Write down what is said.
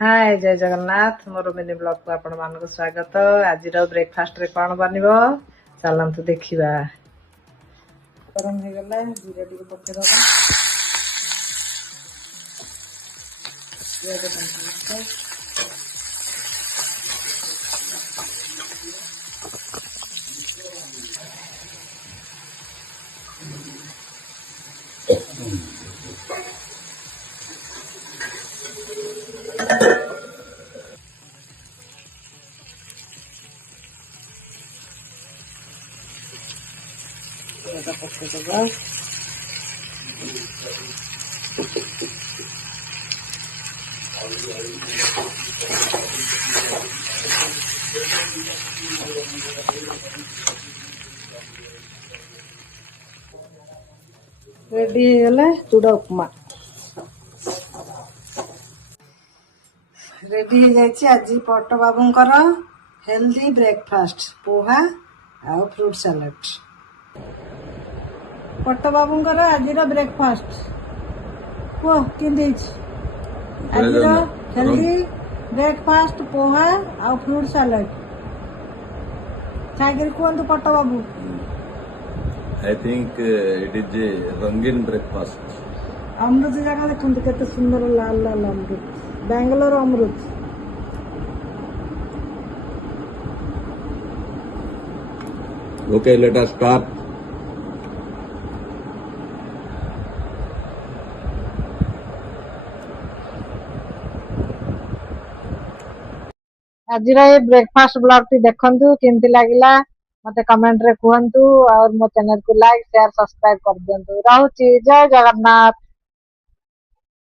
हाय जय जगन्नाथ मोर mini blog को आपण मानक स्वागत। आज ब्रेकफास्ट रे कौन बनिबो चलंतु देखिबा। गरम हो गला जीरा टिके पके दबा। पके दबा रेडी हो गला चूड़ा उपमा रेडी हो जाइए। आज पट बाबूंकर हेल्दी ब्रेकफास्ट पोहा आ फ्रूट सैलेड। पट बाबूंकर आज ब्रेकफास्ट कुह कि आज हेल्दी ब्रेकफास्ट पोहा आ फ्रूट सैलेड खाई कहतु पट बाबू। I think it is a rangin breakfast. अमृत जगह देखते केते सुंदर लाल लाल अमृत बेंगलोर अमृत। Okay, let us start. आज ब्रेकफास्ट ब्लॉग टी देखंतु केमती लागिला मते कमेंट रे कहंतु और मो चैनल को लाइक शेयर सब्सक्राइब कर दियंतु। रहूची जय जगन्नाथ।